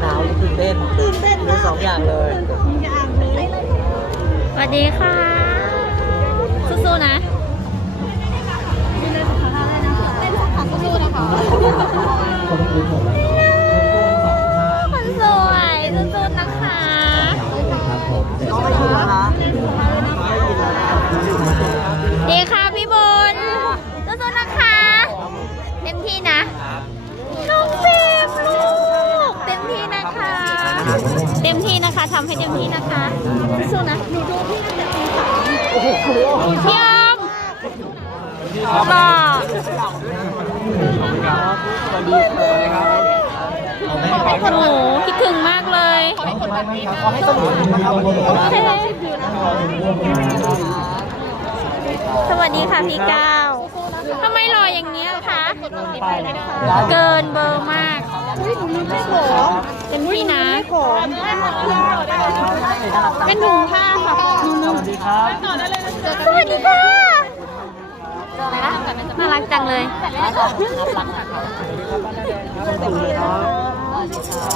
หนาวหรือตื่นเต้นตื่นเต้นมีมากสองอย่างเลยอย่างเลยสวัสดีค่ะ สู้ๆนะเล่นสักพักสู้ๆนะคะ เต็มที่นะคะทำให้เต็มที่นะคะสู้นะหนูดูพี่ตั้งแต่ตีสามพี่ออมก็สวัสดีครับโอ้โหคิดถึงมากเลยขอให้สนุกนะครับวันนี้โอเคสวัสดีค่ะพี่ก้าวทำไมหล่ออย่างนี้คะ เกินเบอร์มาก อุ้ยหนูลืมไม่ของเต็มที่นะไม่ของเป็นถุงผ้าค่ะหนูลืมสวัสดีครับสวัสดีค่ะน่ารักจังเลย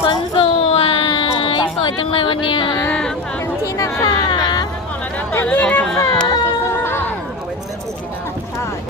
คนสวยสวยจังเลยวันเนี้